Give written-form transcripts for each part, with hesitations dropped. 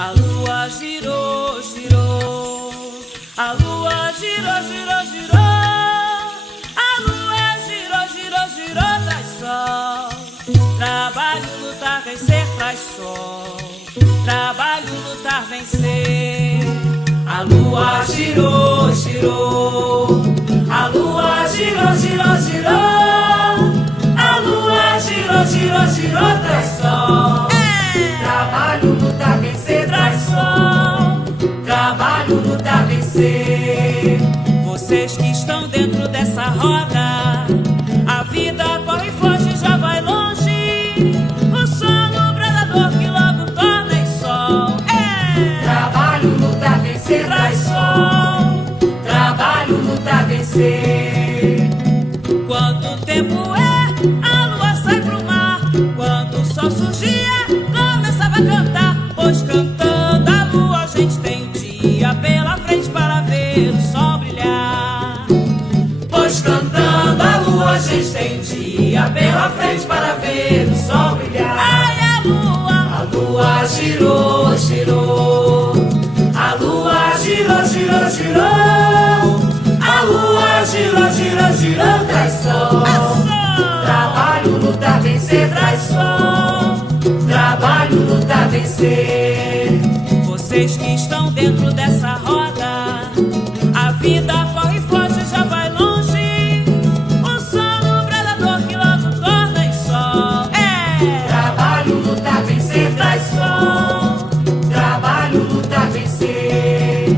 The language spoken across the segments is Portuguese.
A lua girou, girou, a lua girou, girou, girou. A lua girou, girou, girou, traz sol. Trabalho, lutar, vencer, traz sol. Trabalho, lutar, vencer. A lua girou, girou, a lua girou, girou, girou. A lua girou, girou, girou, traz sol. Trabalho, lutar, vencer, traz sol. Trabalho, lutar, vencer. Vocês que estão dentro dessa roda, a vida corre forte e já vai longe. O sono bradador que logo torna em sol. Trabalho, lutar, vencer, traz sol. Trabalho, lutar, vencer. Quanto tempo a lua sai pro mar. Quando o sol surgia, começava a cantar. Pois cantando a lua a gente tem um dia pela frente para ver o sol brilhar. Pois cantando a lua a gente tem um dia pela frente para ver o sol brilhar. Ai, a lua girou, girou. A lua girou, girou, girou. A lua girou, girou, girou, traz sol. Trabalho, lutar, vencer, traz sol. Trabalho, lutar, vencer. Vocês que estão dentro dessa roda, a vida corre forte e já vai longe. O sono bradador que logo torna em sol. Trabalho, lutar, vencer, traz sol. Trabalho, lutar, vencer.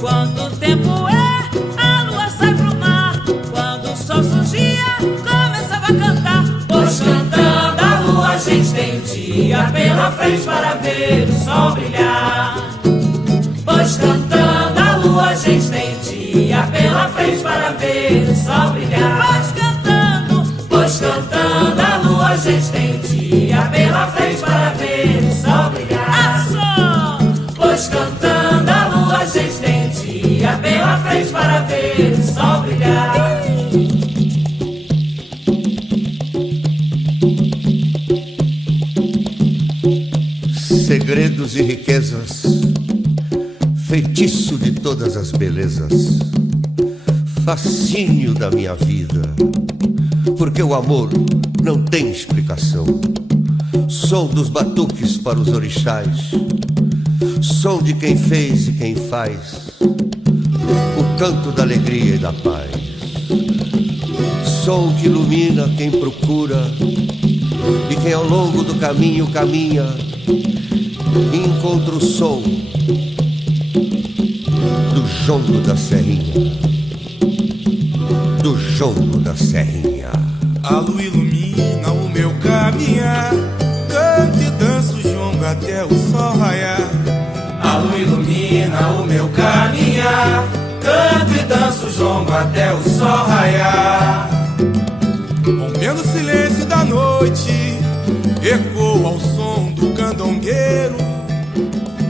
Quanto tempo a lua sai pro mar. Quando o sol surgia, começava a cantar. Pois cantando a lua a gente tem um dia pela frente para ver o sol brilhar. Pois cantando a lua a gente tem um dia pela frente para ver o sol brilhar. Pois cantando a lua a gente tem um dia pela frente para ver o sol brilhar. Pois cantando a lua a gente tem um dia pela frente para ver o sol brilhar. Segredos e riquezas, feitiço de todas as belezas, fascínio da minha vida, porque o amor não tem explicação. Som dos batuques para os orixás, som de quem fez e quem faz, o canto da alegria e da paz. Som que ilumina quem procura e quem ao longo do caminho caminha e encontra o som do jongo da serrinha, do jongo da serrinha. A lua ilumina o meu caminhar, canto e danço jongo até o sol raiar. A lua ilumina o meu caminhar, canto e danço jongo até o sol raiar. Rompendo o silêncio da noite, ecoa ao som do candongueiro,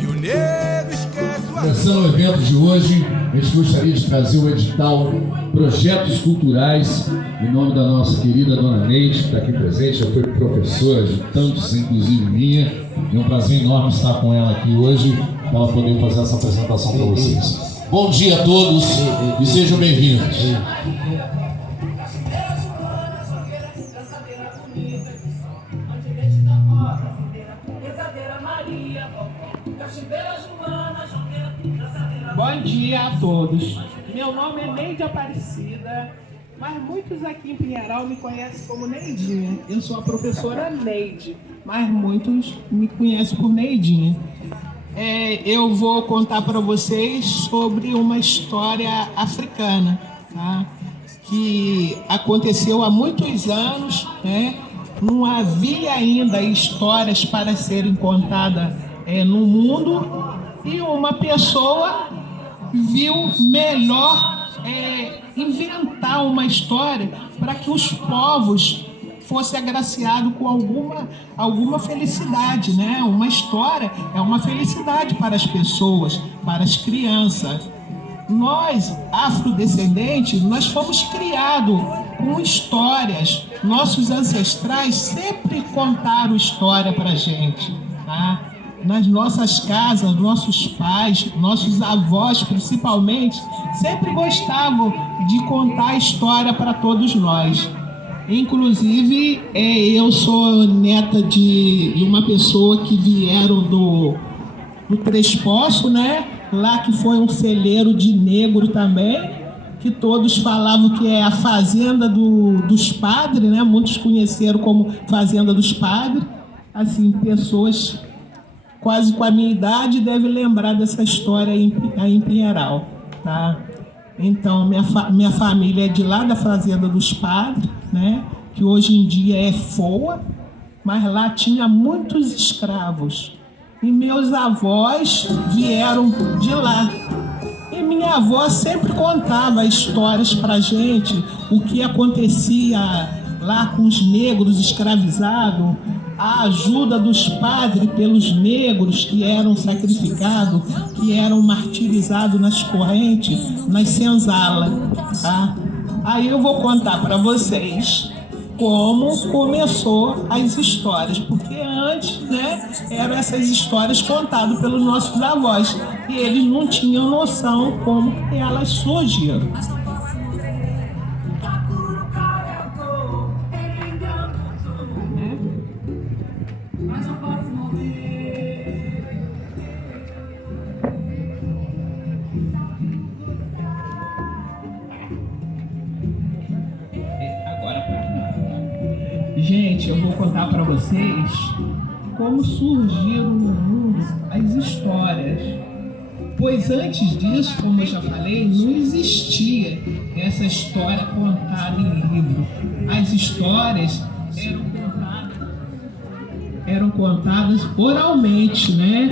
e o negro esquece o Começando o evento de hoje, a gente gostaria de trazer o edital Projetos Culturais, em nome da nossa querida Dona Neide, que está aqui presente, já foi professora de tantos, inclusive minha, e é um prazer enorme estar com ela aqui hoje, para ela poder fazer essa apresentação para vocês. Bom dia a todos e sejam bem-vindos. Bom dia a todos. Meu nome é Neide Aparecida, mas muitos aqui em Pinheiral me conhecem como Neidinha. Eu sou a professora Neide, mas muitos me conhecem por Neidinha. Eu vou contar para vocês sobre uma história africana, tá? Que aconteceu há muitos anos, né? Não havia ainda histórias para serem contadas no mundo, e uma pessoa viu melhor inventar uma história para que os povos fossem agraciados com alguma felicidade, né? Uma história é uma felicidade para as pessoas, para as crianças. Nós, afrodescendentes, nós fomos criados com histórias. Nossos ancestrais sempre contaram história para a gente, tá? nas nossas casas, nossos pais, nossos avós principalmente, sempre gostavam de contar história para todos nós. Inclusive, eu sou neta de uma pessoa que vieram do Três Poços, né? Lá que foi um celeiro de negro também, que todos falavam que é a fazenda dos padres, né? Muitos conheceram como fazenda dos padres. Assim, pessoas quase com a minha idade devem lembrar dessa história aí em Pinheiral, tá? Então, minha família é de lá da fazenda dos padres, né? Que hoje em dia é FOA, mas lá tinha muitos escravos. E meus avós vieram de lá. E minha avó sempre contava histórias pra gente, o que acontecia lá com os negros escravizados, a ajuda dos padres pelos negros que eram sacrificados, que eram martirizados nas correntes, nas senzalas, tá? Aí eu vou contar para vocês como começou as histórias, porque antes, né, eram essas histórias contadas pelos nossos avós e eles não tinham noção como que elas surgiram. Gente, eu vou contar para vocês como surgiram no mundo as histórias. Pois antes disso, como eu já falei, não existia essa história contada em livro. As histórias eram contadas oralmente, né?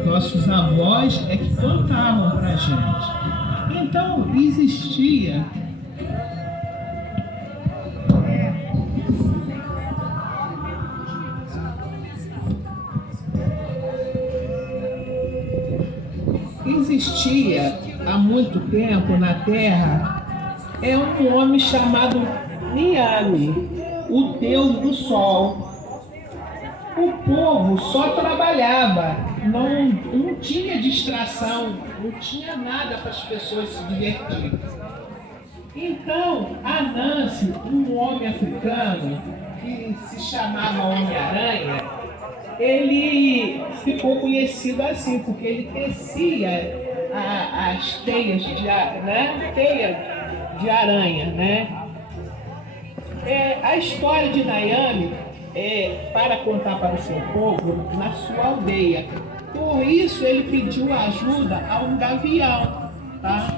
Os nossos avós é que contavam para a gente. Então, existia há muito tempo na Terra um homem chamado Niame, o deus do sol. O povo só trabalhava, não tinha distração, não tinha nada para as pessoas se divertirem. Então, Anansi, um homem africano que se chamava Homem-Aranha, ele ficou conhecido assim, porque ele tecia as teias teia de aranha, né? A história de Niame é para contar para o seu povo na sua aldeia. Por isso ele pediu ajuda a um gavião, tá?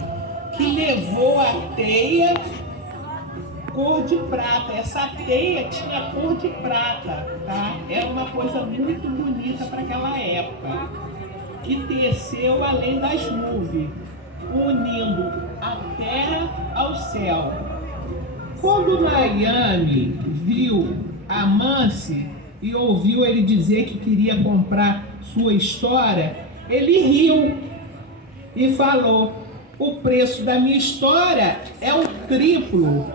Que levou a teia cor de prata. Essa teia tinha cor de prata, tá? Era uma coisa muito bonita para aquela época, que teceu além das nuvens, unindo a terra ao céu. Quando Niame viu Amance e ouviu ele dizer que queria comprar sua história, ele riu e falou: o preço da minha história é o triplo.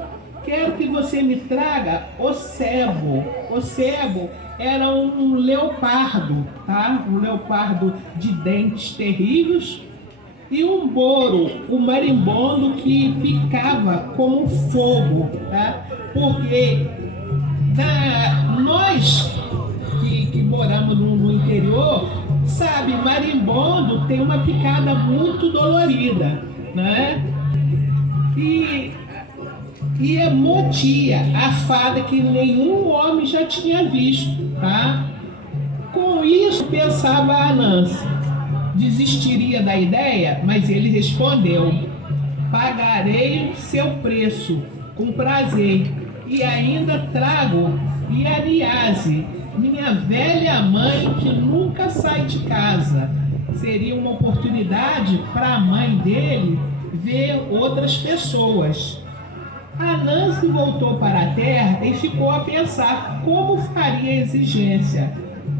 Quero que você me traga o sebo. O sebo era um leopardo, tá? Um leopardo de dentes terríveis, e um boro, o marimbondo, que picava como fogo, tá? Porque nós que moramos no interior, sabe, marimbondo tem uma picada muito dolorida, né? E é Motia, a fada que nenhum homem já tinha visto, tá? Com isso, pensava Anansi. Desistiria da ideia, mas ele respondeu: pagarei o seu preço, com prazer, e ainda trago Iariase, minha velha mãe que nunca sai de casa. Seria uma oportunidade para a mãe dele ver outras pessoas. Anansi voltou para a terra e ficou a pensar como faria a exigência.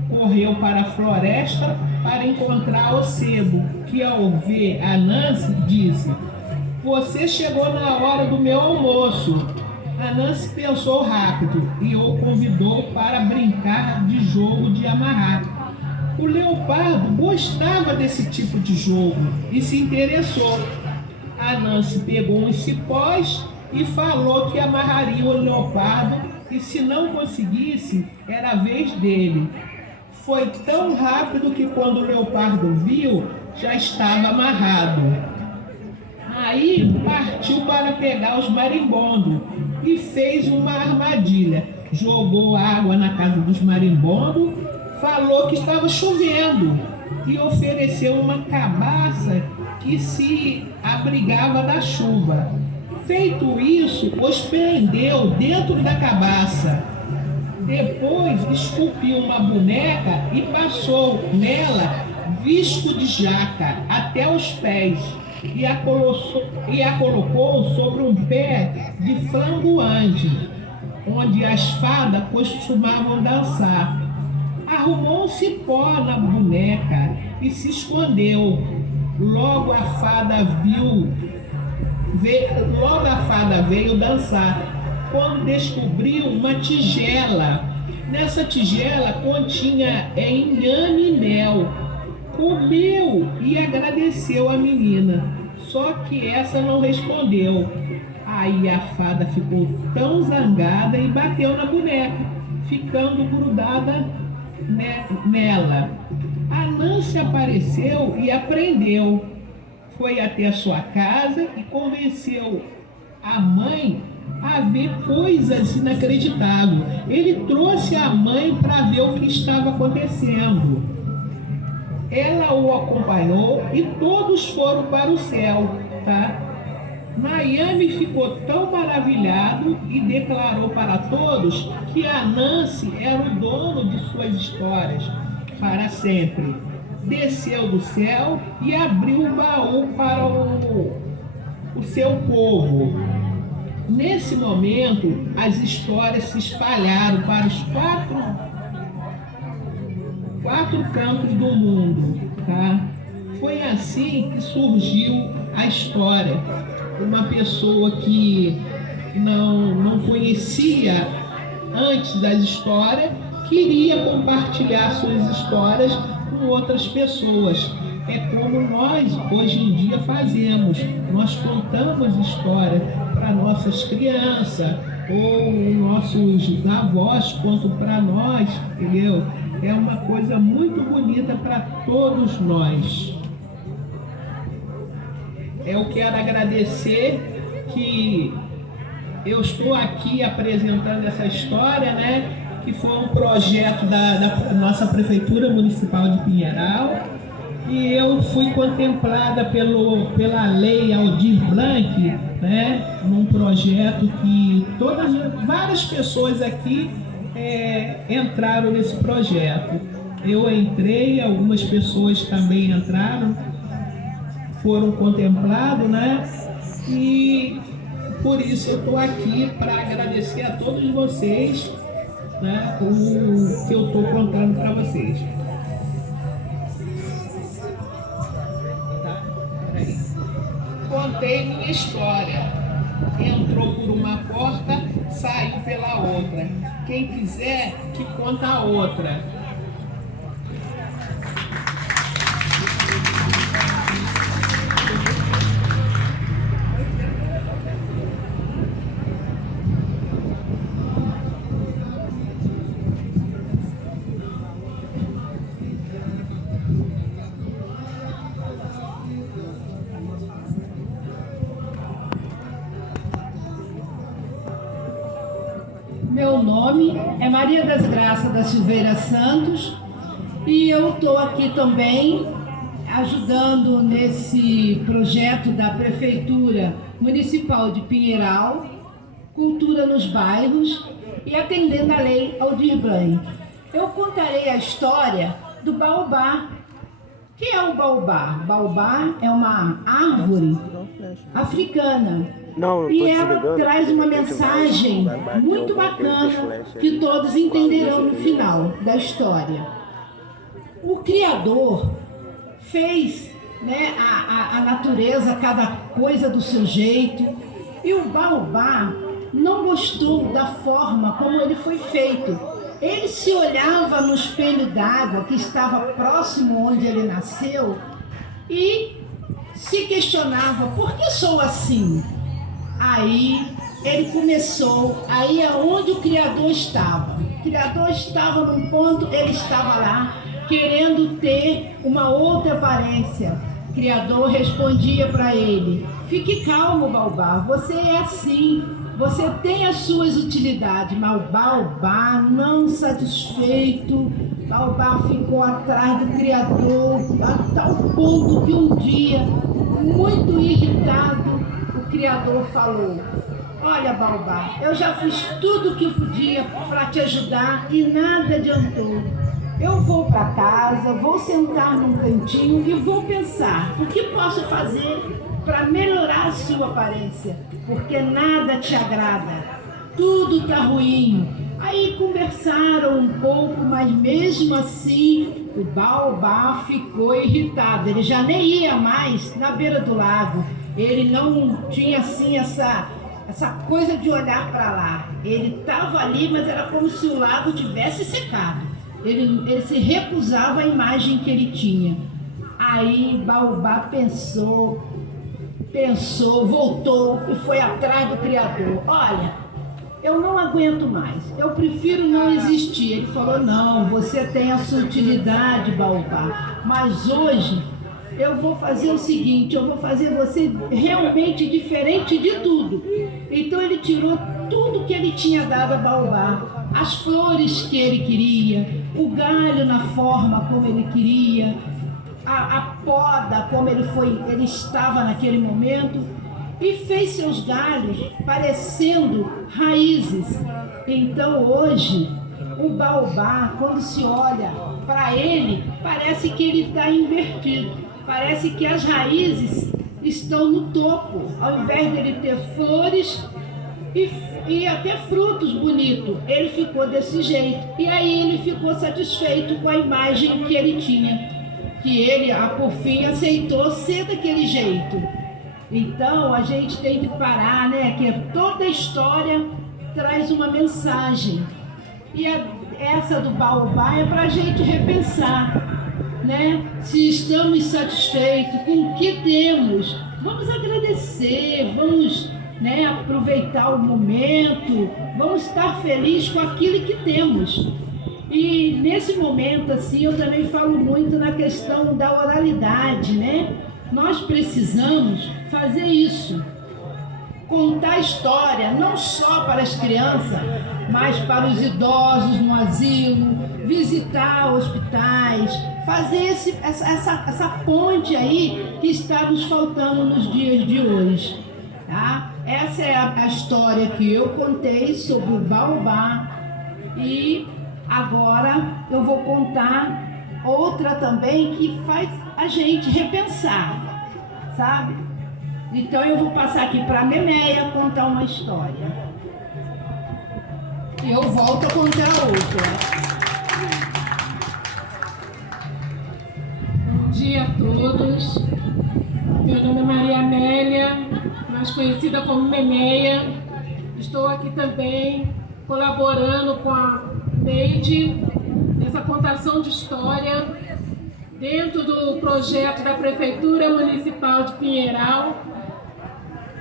Correu para a floresta para encontrar o sebo, que ao ver Anansi disse: você chegou na hora do meu almoço. Anansi pensou rápido e o convidou para brincar de jogo de amarrar. O leopardo gostava desse tipo de jogo e se interessou. A Nancy pegou uns cipós e falou que amarraria o leopardo e, se não conseguisse, era a vez dele. Foi tão rápido que, quando o leopardo viu, já estava amarrado. Aí partiu para pegar os marimbondos e fez uma armadilha. Jogou água na casa dos marimbondos, falou que estava chovendo e ofereceu uma cabaça que se abrigava da chuva. Feito isso, os prendeu dentro da cabaça. Depois esculpiu uma boneca e passou nela visco de jaca até os pés e a colocou sobre um pé de flamboante, onde as fadas costumavam dançar. Arrumou um cipó na boneca e se escondeu. Logo a fada veio dançar, quando descobriu uma tigela. Nessa tigela continha inhame e mel. Comeu e agradeceu a menina, só que essa não respondeu. Aí a fada ficou tão zangada e bateu na boneca, ficando grudada nela. A Nancy apareceu e a prendeu. Foi até a sua casa e convenceu a mãe a ver coisas inacreditáveis. Ele trouxe a mãe para ver o que estava acontecendo. Ela o acompanhou e todos foram para o céu, tá? Miami ficou tão maravilhado e declarou para todos que a Nancy era o dono de suas histórias para sempre. Desceu do céu e abriu o baú para o seu povo. Nesse momento, as histórias se espalharam para os quatro cantos do mundo, tá? Foi assim que surgiu a história. Uma pessoa que não conhecia antes das histórias queria compartilhar suas histórias com outras pessoas. É como nós hoje em dia fazemos. Nós contamos histórias para nossas crianças, ou nossos avós contam para nós, entendeu? É uma coisa muito bonita para todos nós. Eu quero agradecer que eu estou aqui apresentando essa história, né? Que foi um projeto da nossa Prefeitura Municipal de Pinheiral, e eu fui contemplada pela Lei Aldir Blanc, né? Num projeto que várias pessoas aqui entraram nesse projeto. Eu entrei, algumas pessoas também entraram, foram contemplados, né? E por isso eu estou aqui para agradecer a todos vocês, né, o que eu estou contando para vocês. Tá? Peraí. Contei minha história. Entrou por uma porta, saiu pela outra. Quem quiser, que conta a outra. Meu nome é Maria das Graças da Silveira Santos e eu estou aqui também ajudando nesse projeto da Prefeitura Municipal de Pinheiral, Cultura nos Bairros, e atendendo a Lei Aldir Blanc. Eu contarei a história do baobá. O que é o baobá? Baobá é uma árvore africana. E ela traz uma mensagem muito bacana que todos entenderão no final da história. O Criador fez, né, a natureza, cada coisa do seu jeito, e o baobá não gostou da forma como ele foi feito. ele se olhava no espelho d'água que estava próximo onde ele nasceu e se questionava: por que sou assim? Aí ele começou a ir aonde o Criador estava. O Criador estava num ponto, ele estava lá querendo ter uma outra aparência. O Criador respondia para ele: fique calmo, Baobá, você é assim, você tem as suas utilidades. Mas o Baobá, não satisfeito, Baobá ficou atrás do Criador, a tal ponto que um dia, muito irritado, o Criador falou: olha, Baobá, eu já fiz tudo o que eu podia para te ajudar e nada adiantou. Eu vou para casa, vou sentar num cantinho e vou pensar o que posso fazer para melhorar a sua aparência, porque nada te agrada, tudo está ruim. Aí conversaram um pouco, mas mesmo assim o Baobá ficou irritado. Ele já nem ia mais na beira do lago, ele não tinha assim essa coisa de olhar para lá. Ele estava ali, mas era como se o lago tivesse secado. Ele se recusava à imagem que ele tinha. Aí Baobá pensou, voltou e foi atrás do Criador. Olha, eu não aguento mais, eu prefiro não existir. Ele falou: não, você tem a sua utilidade, Baobá, mas hoje eu vou fazer o seguinte, eu vou fazer você realmente diferente de tudo. Então ele tirou tudo que ele tinha dado a Baobá, as flores que ele queria, o galho na forma como ele queria, a poda como ele estava naquele momento, e fez seus galhos parecendo raízes. Então hoje o Baobá, quando se olha para ele, parece que ele está invertido, parece que as raízes estão no topo, ao invés dele ter flores e até frutos bonitos, ele ficou desse jeito. E aí ele ficou satisfeito com a imagem que ele tinha, que ele, por fim, aceitou ser daquele jeito. Então a gente tem que parar, né? Que toda história traz uma mensagem. E essa do Baobá é para a gente repensar, né? Se estamos satisfeitos com o que temos, vamos agradecer, vamos, né, aproveitar o momento, vamos estar felizes com aquilo que temos. E nesse momento, assim, eu também falo muito na questão da oralidade, né? Nós precisamos fazer isso, contar história, não só para as crianças, mas para os idosos no asilo, visitar hospitais, fazer essa ponte aí que está nos faltando nos dias de hoje, tá? Essa é a história que eu contei sobre o Baobá, e agora eu vou contar outra também que faz a gente repensar, sabe? Então eu vou passar aqui para a Memeia contar uma história. E eu volto a contar outra. Bom dia a todos. Meu nome é Maria Amélia, mais conhecida como Memeia. Estou aqui também colaborando com a Neide nessa contação de história dentro do projeto da Prefeitura Municipal de Pinheiral,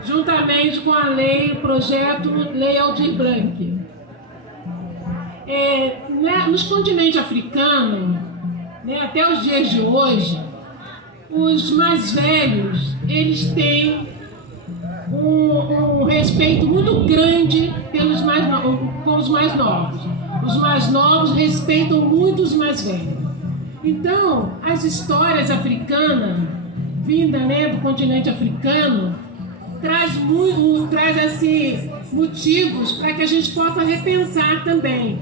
juntamente com a o projeto Lei Aldir Blanc. Nos continentes africanos, né, até os dias de hoje, os mais velhos, eles têm um respeito muito grande pelos com os mais novos. Os mais novos respeitam muito os mais velhos. Então, as histórias africanas, vinda, né, do continente africano, traz assim, motivos para que a gente possa repensar também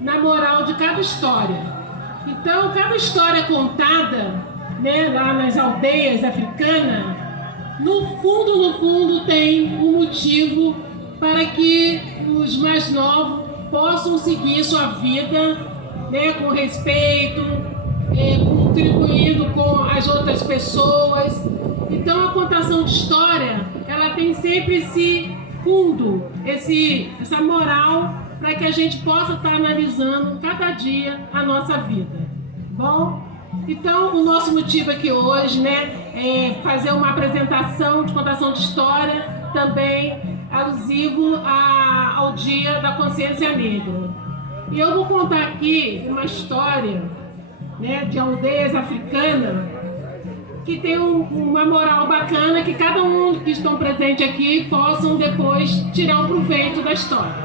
na moral de cada história. Então, cada história contada, né, lá nas aldeias africanas, no fundo tem um motivo para que os mais novos possam seguir sua vida, né, com respeito, contribuindo com as outras pessoas. Então a contação de história, ela tem sempre fundo essa moral para que a gente possa estar analisando cada dia a nossa vida. Bom, então o nosso motivo aqui hoje, né, é fazer uma apresentação de contação de história, também alusivo ao Dia da Consciência Negra. E eu vou contar aqui uma história, né, de aldeias africanas que tem uma moral bacana, que cada um que estão presentes aqui possam depois tirar um proveito da história.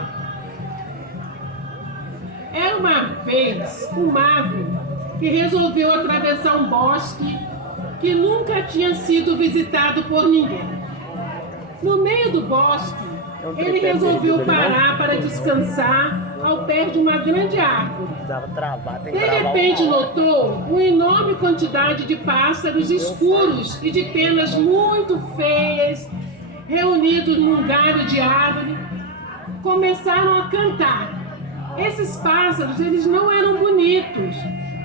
Era uma vez um mago que resolveu atravessar um bosque que nunca tinha sido visitado por ninguém. No meio do bosque, ele resolveu parar para descansar ao pé de uma grande árvore. De repente notou uma enorme quantidade de pássaros escuros e de penas muito feias, reunidos num galho de árvore. Começaram a cantar. Esses pássaros, eles não eram bonitos,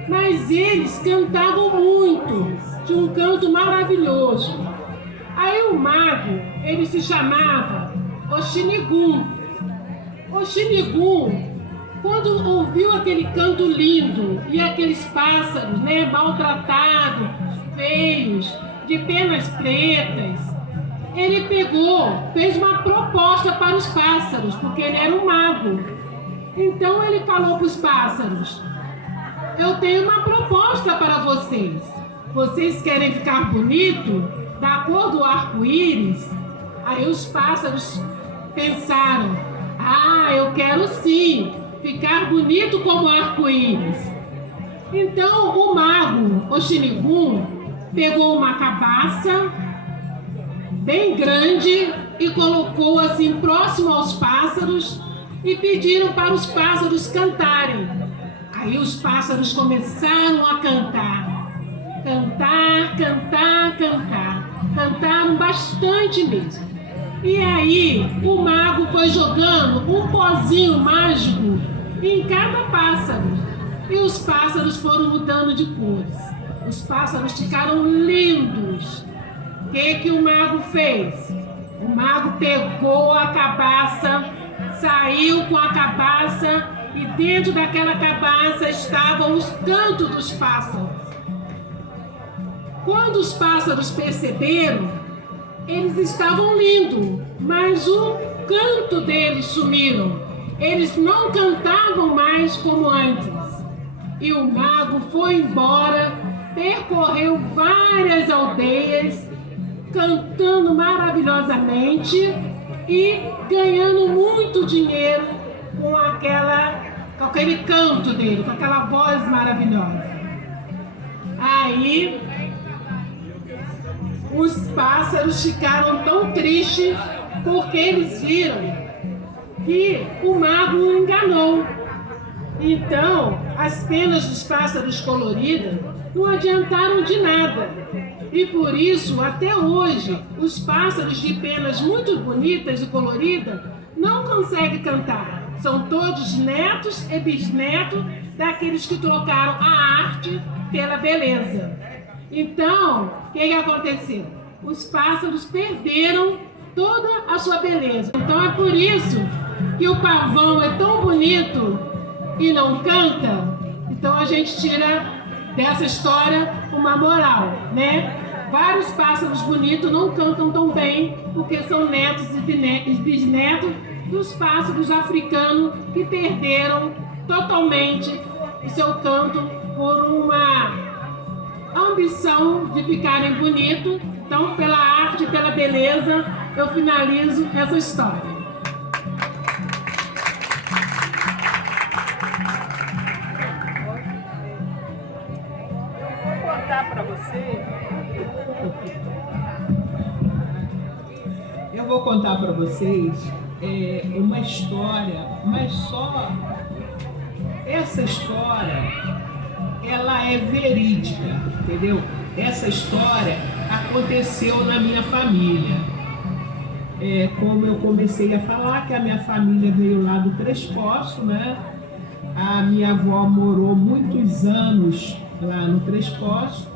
mas eles cantavam muito, de um canto maravilhoso. Aí o mago, ele se chamava Oxinigum. Oxinigum, quando ouviu aquele canto lindo e aqueles pássaros, né, maltratados, feios, de penas pretas, ele fez uma proposta para os pássaros, porque ele era um mago. Então ele falou para os pássaros: eu tenho uma proposta para vocês. Vocês querem ficar bonito, da cor do arco-íris? Aí os pássaros pensaram: ah, eu quero sim, ficar bonito como arco-íris. Então o mago Oxinigum pegou uma cabaça bem grande e colocou assim próximo aos pássaros e pediram para os pássaros cantarem. Aí os pássaros começaram a cantar. Cantar, cantar, cantar. Cantaram bastante mesmo. E aí o mago foi jogando um pozinho mágico em cada pássaro. E os pássaros foram mudando de cores. Os pássaros ficaram lindos. O que o mago fez? O mago pegou a cabaça, saiu com a cabaça e dentro daquela cabaça estavam os cantos dos pássaros. Quando os pássaros perceberam, eles estavam lindos, mas o canto deles sumiram. Eles não cantavam mais como antes. E o mago foi embora, percorreu várias aldeias, cantando maravilhosamente e ganhando muito dinheiro com aquele canto dele, com aquela voz maravilhosa. Aí os pássaros ficaram tão tristes porque eles viram que o mago o enganou. Então, as penas dos pássaros coloridas não adiantaram de nada. E por isso, até hoje, os pássaros de penas muito bonitas e coloridas não conseguem cantar. São todos netos e bisnetos daqueles que trocaram a arte pela beleza. Então, o que aconteceu? Os pássaros perderam toda a sua beleza. Então é por isso que o pavão é tão bonito e não canta. Então a gente tira dessa história uma moral, né? Vários pássaros bonitos não cantam tão bem porque são netos e bisnetos dos pássaros africanos que perderam totalmente o seu canto por uma ambição de ficarem bonitos. Então, pela arte, pela beleza, eu finalizo essa história. Eu vou contar para você. Eu vou contar para vocês uma história, mas só essa história, ela é verídica, entendeu? Essa história aconteceu na minha família. Como eu comecei a falar, que a minha família veio lá do Três Poços, né? A minha avó morou muitos anos lá no Três Poços.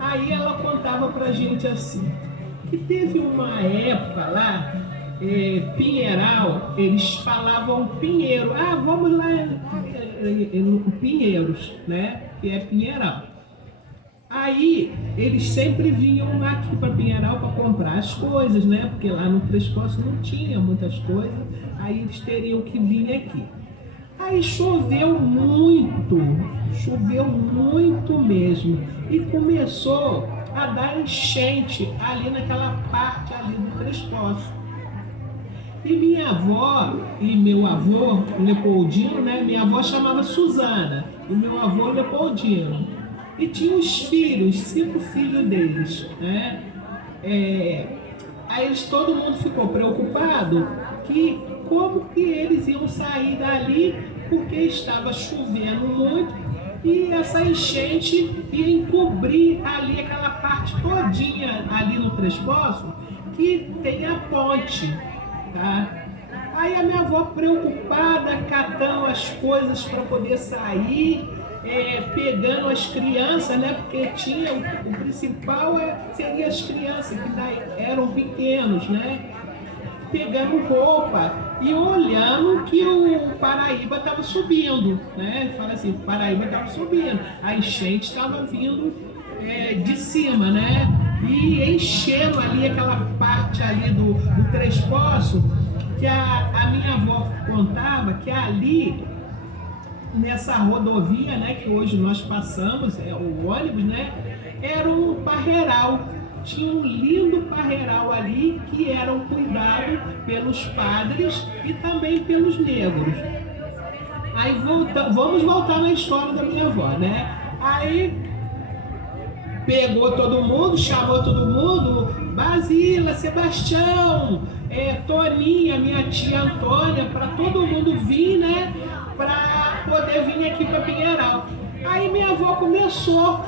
Aí ela contava pra gente assim, que teve uma época lá Pinheiral, eles falavam Pinheiro. Ah, vamos lá em Pinheiros, né? Que é Pinheiral. Aí eles sempre vinham aqui para Pinheiral para comprar as coisas, né? Porque lá no Três Poços não tinha muitas coisas, aí eles teriam que vir aqui. Aí choveu muito mesmo, e começou a dar enchente ali naquela parte ali do Três Poços. E minha avó e meu avô, Leopoldino, né? Minha avó chamava Suzana e meu avô Leopoldino. E tinha os filhos, 5 filhos deles, né? Aí todo mundo ficou preocupado que como que eles iam sair dali, porque estava chovendo muito e essa enchente ia encobrir ali aquela parte todinha ali no Três Poços que tem a ponte, tá? Aí a minha avó preocupada, catando as coisas para poder sair, pegando as crianças, né? Porque tinha o principal seria as crianças que daí eram pequenos, né? Pegando roupa e olhando que o Paraíba estava subindo, né? Fala assim, o Paraíba estava subindo, a enchente estava vindo de cima, né? E enchendo ali aquela parte ali do Três Poços, que a minha avó contava que ali nessa rodovia, né, que hoje nós passamos, o ônibus, né, era um parreiral. Tinha um lindo parreiral ali que eram cuidados pelos padres e também pelos negros. Aí vamos voltar na história da minha avó, né? Aí pegou todo mundo, chamou todo mundo, Basília, Sebastião, Toninha, minha tia Antônia, para todo mundo vir, né? Para poder vir aqui para Pinheiral. Aí minha avó começou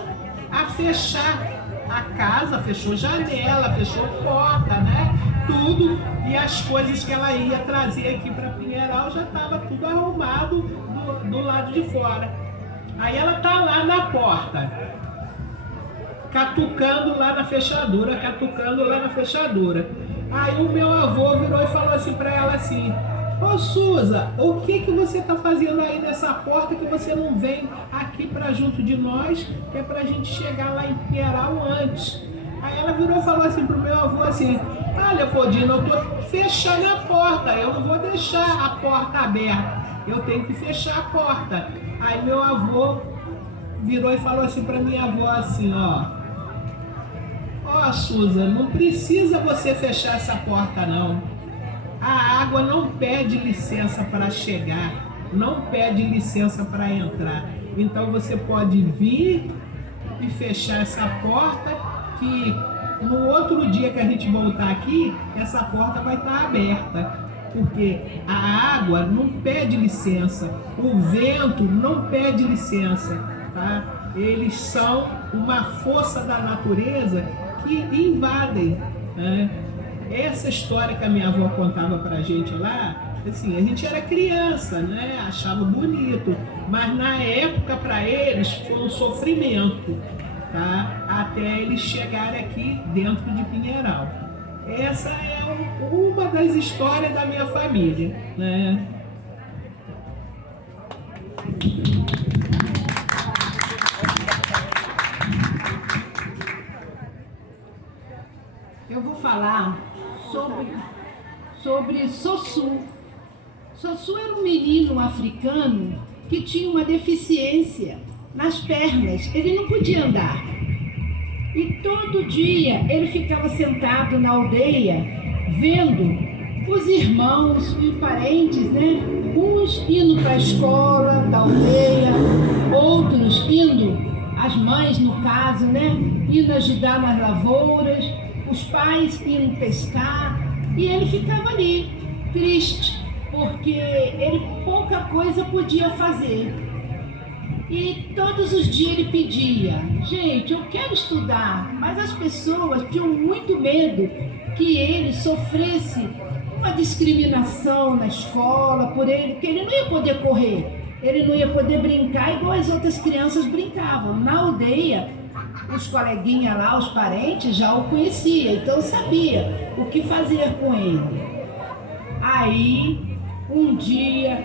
a fechar a casa, fechou janela, fechou porta, né? Tudo, e as coisas que ela ia trazer aqui para Pinheiral já estava tudo arrumado do lado de fora. Aí ela tá lá na porta, catucando lá na fechadura. Aí o meu avô virou e falou assim para ela assim: ô Suza, o que você tá fazendo aí nessa porta que você não vem aqui para junto de nós, que é pra gente chegar lá em Pinheiral antes? Aí ela virou e falou assim pro meu avô assim: ah, Leopoldino, eu tô fechando a porta, eu não vou deixar a porta aberta, eu tenho que fechar a porta. Aí meu avô virou e falou assim pra minha avó assim, ó Suza, não precisa você fechar essa porta não. A água não pede licença para chegar, não pede licença para entrar. Então você pode vir e fechar essa porta, que no outro dia que a gente voltar aqui, essa porta vai estar aberta. Porque a água não pede licença, o vento não pede licença, tá? Eles são uma força da natureza que invadem, né? Essa história que a minha avó contava pra gente lá, assim, a gente era criança, né? Achava bonito, mas na época para eles foi um sofrimento, tá? Até eles chegarem aqui dentro de Pinheiral. Essa é uma das histórias da minha família, né? Eu vou falar sobre Sossu. Sossu era um menino africano que tinha uma deficiência nas pernas, ele não podia andar. E todo dia ele ficava sentado na aldeia, vendo os irmãos e parentes, né? Uns indo para a escola da aldeia, outros indo, as mães no caso, né? Indo ajudar nas lavouras, os pais indo pescar, e ele ficava ali, triste, porque ele pouca coisa podia fazer. E todos os dias ele pedia: gente, eu quero estudar, mas as pessoas tinham muito medo que ele sofresse uma discriminação na escola por ele, porque ele não ia poder correr, ele não ia poder brincar igual as outras crianças brincavam. Na aldeia, os coleguinhas lá, os parentes já o conheciam, então sabia o que fazer com ele. Aí, um dia,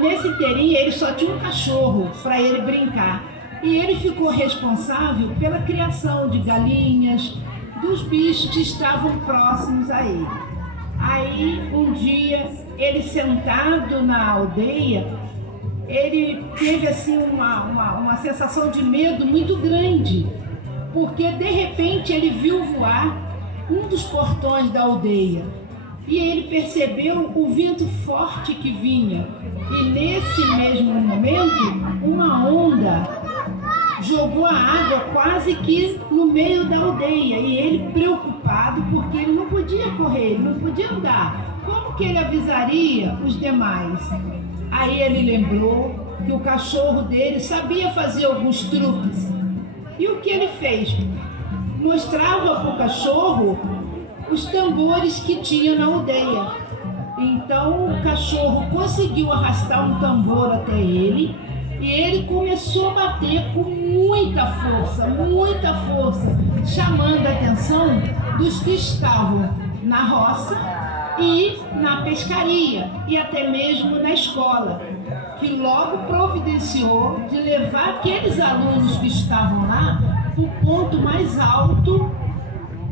nesse inteirinho ele só tinha um cachorro para ele brincar. E ele ficou responsável pela criação de galinhas, dos bichos que estavam próximos a ele. Aí, um dia, ele sentado na aldeia, ele teve assim uma sensação de medo muito grande, porque de repente ele viu voar um dos portões da aldeia e ele percebeu o vento forte que vinha. E nesse mesmo momento, uma onda jogou a água quase que no meio da aldeia, e ele preocupado porque ele não podia correr, ele não podia andar. Como que ele avisaria os demais? Aí ele lembrou que o cachorro dele sabia fazer alguns truques. E o que ele fez? Mostrava para o cachorro os tambores que tinha na aldeia. Então o cachorro conseguiu arrastar um tambor até ele e ele começou a bater com muita força, chamando a atenção dos que estavam na roça e na pescaria e até mesmo na escola, que logo providenciou de levar aqueles alunos que estavam lá para o ponto mais alto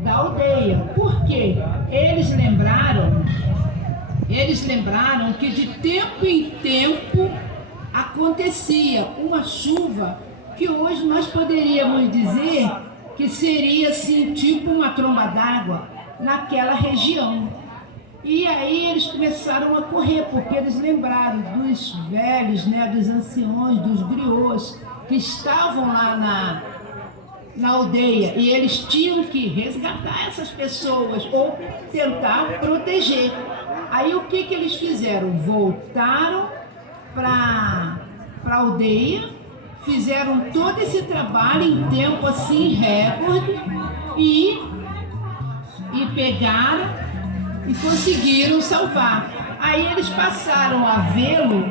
da aldeia. Por quê? Eles lembraram que de tempo em tempo acontecia uma chuva que hoje nós poderíamos dizer que seria assim, tipo uma tromba d'água naquela região. E aí eles começaram a correr, porque eles lembraram dos velhos, né, dos anciões, dos griots que estavam lá na aldeia, e eles tinham que resgatar essas pessoas ou tentar proteger. Aí o que eles fizeram? Voltaram para a aldeia, fizeram todo esse trabalho em tempo assim recorde e pegaram e conseguiram salvar. Aí eles passaram a vê-lo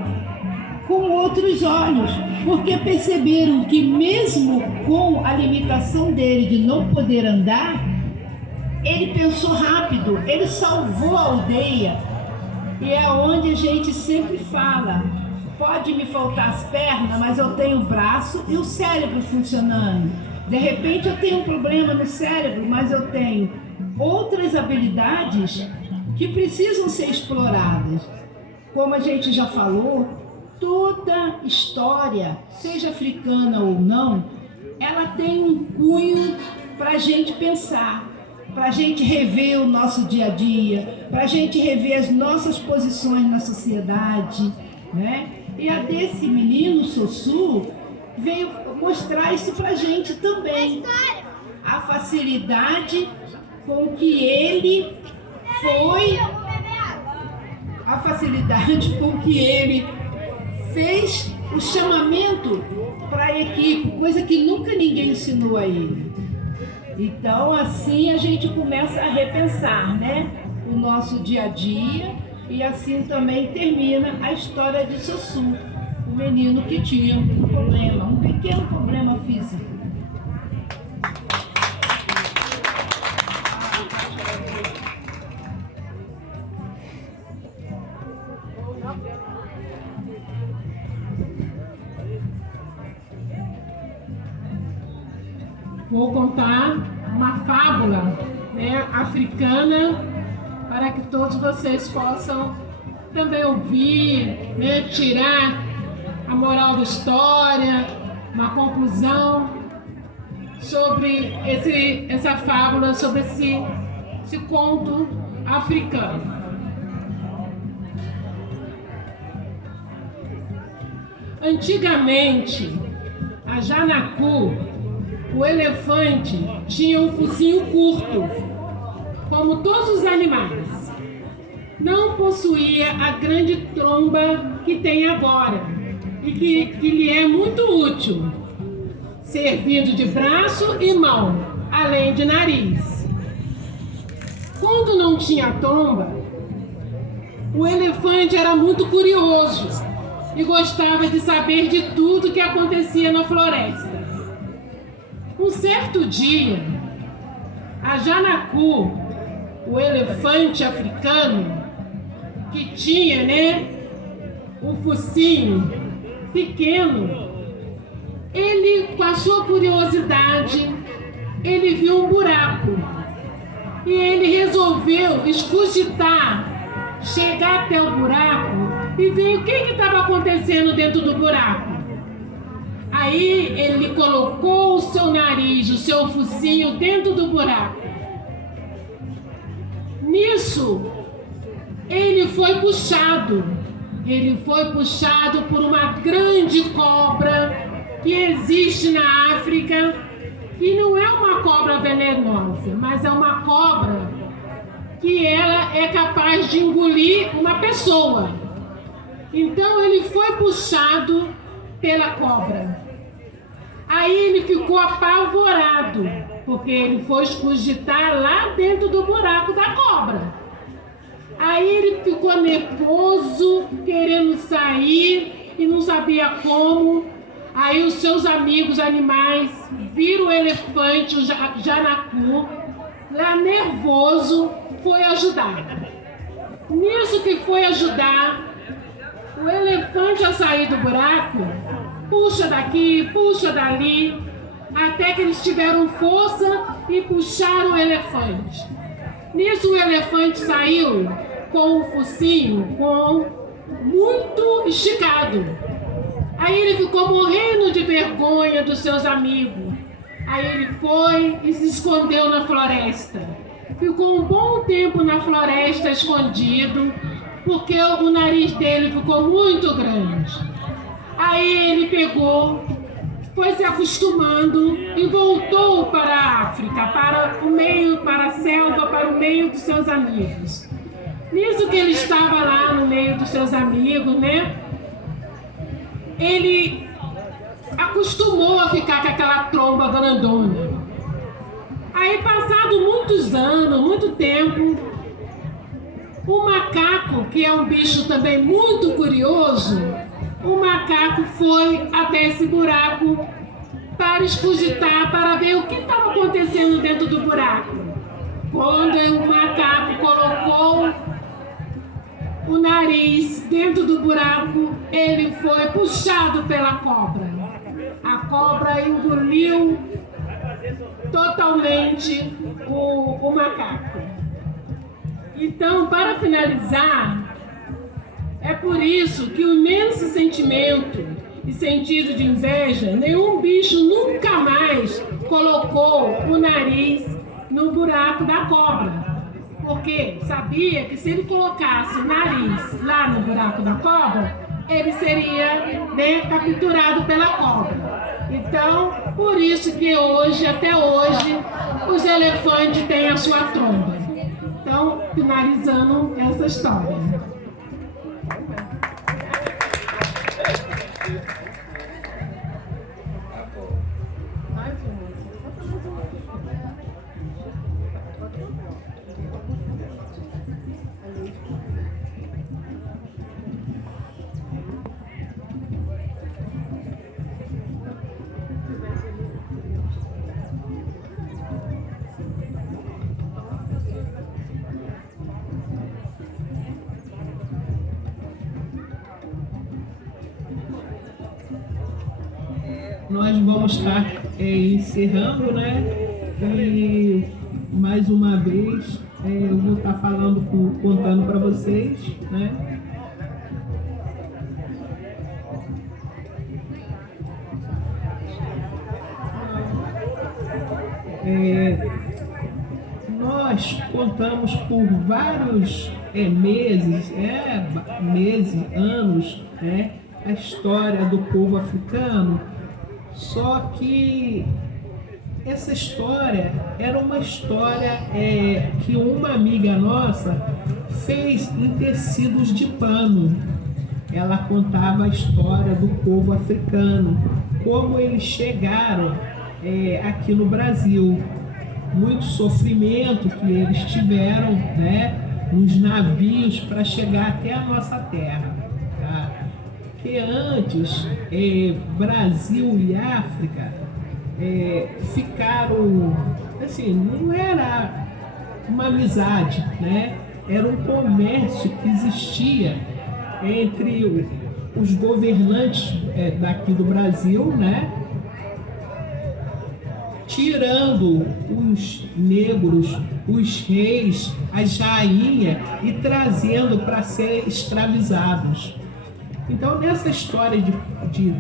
com outros olhos, porque perceberam que mesmo com a limitação dele de não poder andar, ele pensou rápido, ele salvou a aldeia. E é onde a gente sempre fala, pode me faltar as pernas, mas eu tenho o braço e o cérebro funcionando. De repente eu tenho um problema no cérebro, mas eu tenho outras habilidades que precisam ser exploradas. Como a gente já falou, toda história, seja africana ou não, ela tem um cunho para a gente pensar, para a gente rever o nosso dia a dia, para a gente rever as nossas posições na sociedade, né? E a desse menino Sossu veio mostrar isso para a gente também, a facilidade com que ele fez o chamamento para a equipe, coisa que nunca ninguém ensinou a ele. Então, assim a gente começa a repensar, né, o nosso dia a dia, e assim também termina a história de Sossu, o menino que tinha um problema, um pequeno problema físico. Vou contar uma fábula, né, africana, para que todos vocês possam também ouvir, né, tirar a moral da história, uma conclusão sobre essa fábula, sobre esse conto africano. Antigamente, a Janacu, o elefante, tinha um focinho curto, como todos os animais. Não possuía a grande tromba que tem agora e que lhe é muito útil, servindo de braço e mão, além de nariz. Quando não tinha tromba, o elefante era muito curioso e gostava de saber de tudo que acontecia na floresta. Um certo dia, a Janacu, o elefante africano, que tinha, né, um focinho pequeno, ele, com a sua curiosidade, ele viu um buraco e ele resolveu escogitar, chegar até o buraco e ver o que estava acontecendo dentro do buraco. Aí ele colocou o seu nariz, o seu focinho dentro do buraco. Nisso, ele foi puxado por uma grande cobra que existe na África, e não é uma cobra venenosa, mas é uma cobra que ela é capaz de engolir uma pessoa. Então ele foi puxado pela cobra. Aí ele ficou apavorado, porque ele foi escogitar lá dentro do buraco da cobra. Aí ele ficou nervoso, querendo sair e não sabia como. Aí os seus amigos animais viram o elefante, o janacu, lá nervoso, foi ajudar. Nisso que foi ajudar, o elefante a sair do buraco, puxa daqui, puxa dali, até que eles tiveram força e puxaram o elefante. Nisso o elefante saiu com o focinho muito esticado. Aí ele ficou morrendo de vergonha dos seus amigos. Aí ele foi e se escondeu na floresta. Ficou um bom tempo na floresta escondido, porque o nariz dele ficou muito grande. Aí ele pegou, foi se acostumando e voltou para a África, para a selva, para o meio dos seus amigos. Nisso que ele estava lá no meio dos seus amigos, né? Ele acostumou a ficar com aquela tromba grandona. Aí, passado muitos anos, muito tempo, o macaco, que é um bicho também muito curioso, o macaco foi até esse buraco para escogitar, para ver o que estava acontecendo dentro do buraco. Quando o macaco colocou o nariz dentro do buraco, ele foi puxado pela cobra. A cobra engoliu totalmente o macaco. Então, para finalizar, é por isso que o imenso sentimento e sentido de inveja, nenhum bicho nunca mais colocou o nariz no buraco da cobra. Porque sabia que se ele colocasse o nariz lá no buraco da cobra, ele seria, né, capturado pela cobra. Então, por isso que hoje, até hoje, os elefantes têm a sua tromba. Então, finalizando essa história. Nós vamos estar encerrando, né? E mais uma vez eu vou estar contando para vocês, né? Nós contamos por vários meses, anos, né? A história do povo africano. Só que essa história era uma história que uma amiga nossa fez em tecidos de pano. Ela contava a história do povo africano, como eles chegaram aqui no Brasil, muito sofrimento que eles tiveram, né, nos navios para chegar até a nossa terra. Tá? Que antes Brasil e África ficaram, assim, não era uma amizade, né? era um comércio que existia entre os governantes daqui do Brasil, né? Tirando os negros, os reis, as rainhas e trazendo para ser escravizados. Então, nessa história de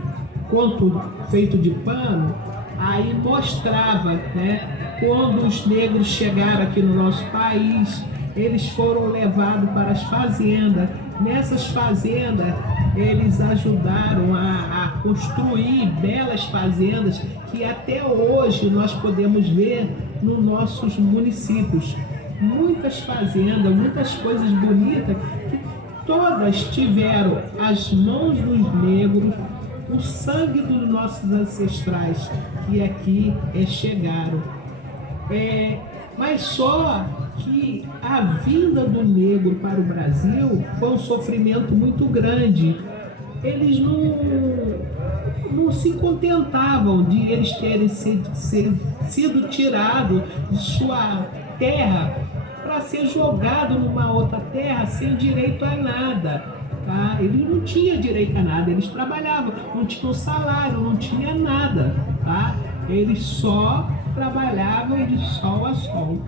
conto feito de pano, aí mostrava, né, quando os negros chegaram aqui no nosso país, eles foram levados para as fazendas. Nessas fazendas, eles ajudaram a construir belas fazendas que até hoje nós podemos ver nos nossos municípios. Muitas fazendas, muitas coisas bonitas, que todas tiveram as mãos dos negros, o sangue dos nossos ancestrais que aqui chegaram. Mas só que a vinda do negro para o Brasil foi um sofrimento muito grande. Eles não se contentavam de eles terem sido tirados de sua terra para ser jogado numa outra terra sem direito a nada. Tá? Eles não tinham direito a nada, eles trabalhavam, não tinham salário, não tinha nada. Tá? Eles só trabalhavam de sol a sol.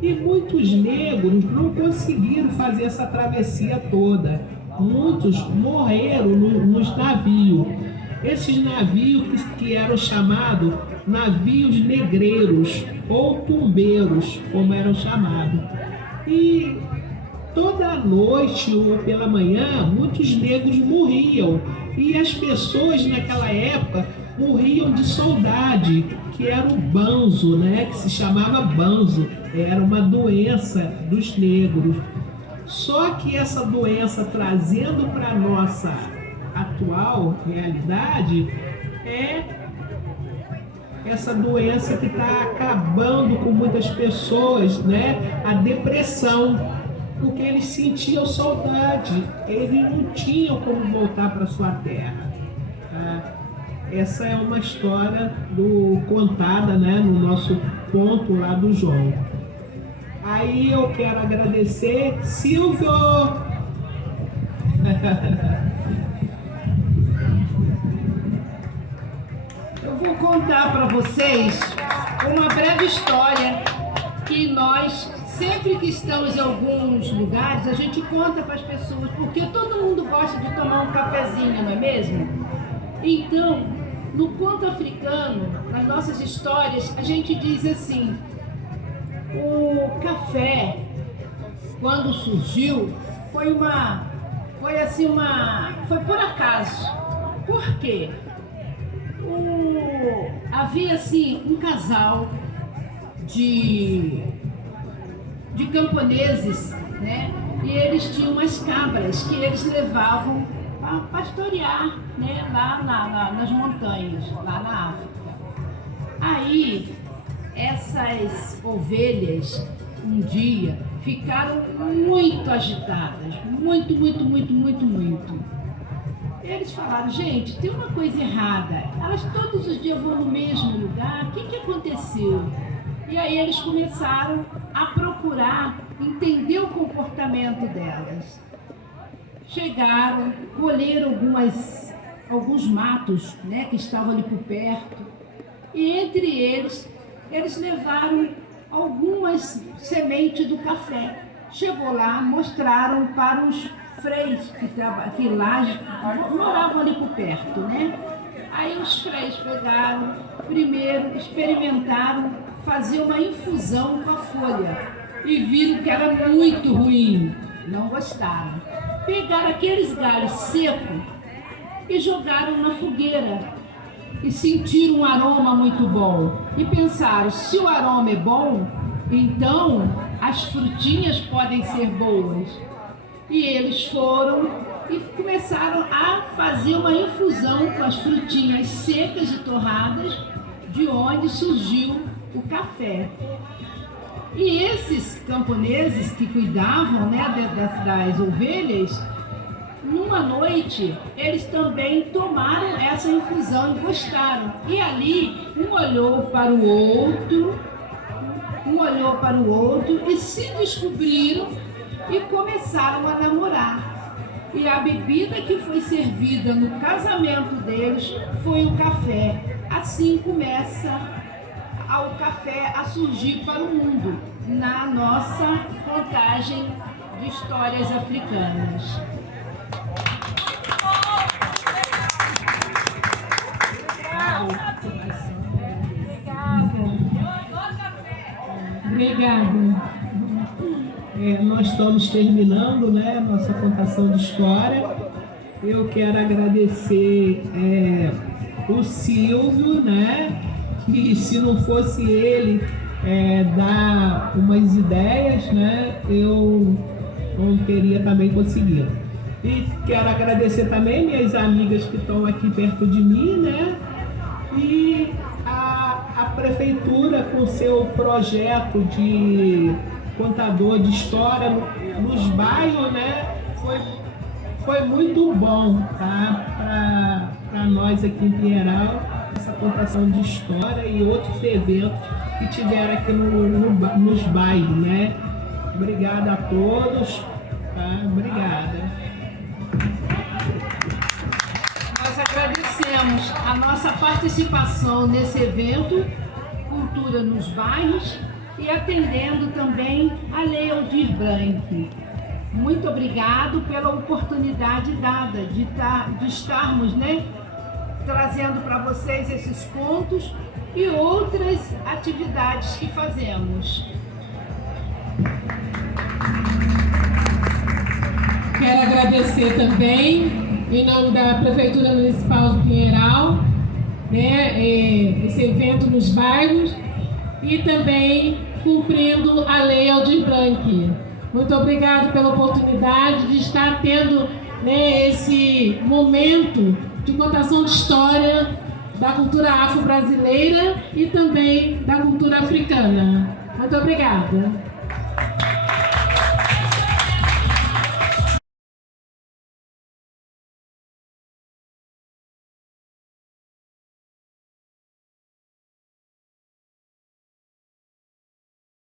E muitos negros não conseguiram fazer essa travessia toda. Muitos morreram nos navios. Esses navios que eram chamados navios negreiros ou tumbeiros, como eram chamados. E toda noite ou pela manhã, muitos negros morriam. E as pessoas naquela época morriam de saudade, que era o banzo, né? Que se chamava banzo. Era uma doença dos negros. Só que essa doença, trazendo para a nossa atual realidade, é essa doença que está acabando com muitas pessoas, né? A depressão, porque eles sentiam saudade, eles não tinham como voltar para sua terra. Tá? Essa é uma história contada, né, no nosso ponto lá do João. Aí eu quero agradecer, Silvio! Eu vou contar para vocês uma breve história que nós, sempre que estamos em alguns lugares, a gente conta para as pessoas, porque todo mundo gosta de tomar um cafezinho, não é mesmo? Então, no conto africano, nas nossas histórias, a gente diz assim: o café, quando surgiu, foi por acaso. Por quê? Havia assim um casal de camponeses, né? E eles tinham umas cabras que eles levavam para pastorear, né? Lá nas montanhas, lá na África. Aí essas ovelhas um dia ficaram muito agitadas, muito. Eles falaram: gente, tem uma coisa errada, elas todos os dias vão no mesmo lugar, o que aconteceu? E aí eles começaram a procurar entender o comportamento delas. Chegaram, colheram alguns matos, né, que estavam ali por perto, e entre eles levaram algumas sementes do café. Chegou lá, mostraram para os freis que lá moravam ali por perto, né? Aí os freis pegaram, primeiro experimentaram fazer uma infusão com a folha e viram que era muito ruim, não gostaram. Pegaram aqueles galhos secos e jogaram na fogueira e sentiram um aroma muito bom. E pensaram: se o aroma é bom, então as frutinhas podem ser boas. E eles foram e começaram a fazer uma infusão com as frutinhas secas e torradas, de onde surgiu o café. E esses camponeses que cuidavam, né, das ovelhas, numa noite, eles também tomaram essa infusão e gostaram. E ali, um olhou para o outro e se descobriram e começaram a namorar. E a bebida que foi servida no casamento deles foi o café. Assim começa o café a surgir para o mundo, na nossa contagem de histórias africanas. Obrigada. Nós estamos terminando, né, nossa contação de história. Eu quero agradecer o Silvio, né, que se não fosse ele dar umas ideias, né, eu não teria também conseguido. E quero agradecer também minhas amigas que estão aqui perto de mim, né, e a prefeitura com seu projeto de contador de história nos bairros, né, foi muito bom, tá, para nós aqui em Pinheiral, essa contação de história e outros eventos que tiveram aqui nos bairros, né. Obrigada a todos, tá? Obrigada. Nós agradecemos a nossa participação nesse evento, Cultura nos Bairros, e atendendo também a Lei Aldir Blanc. Muito obrigado pela oportunidade dada de estarmos, né, trazendo para vocês esses contos e outras atividades que fazemos. Quero agradecer também, em nome da Prefeitura Municipal de Pinheiral, né, esse evento nos bairros e também cumprindo a Lei Aldir Blanc. Muito obrigado pela oportunidade de estar tendo, né, esse momento de contação de história da cultura afro-brasileira e também da cultura africana. Muito obrigada.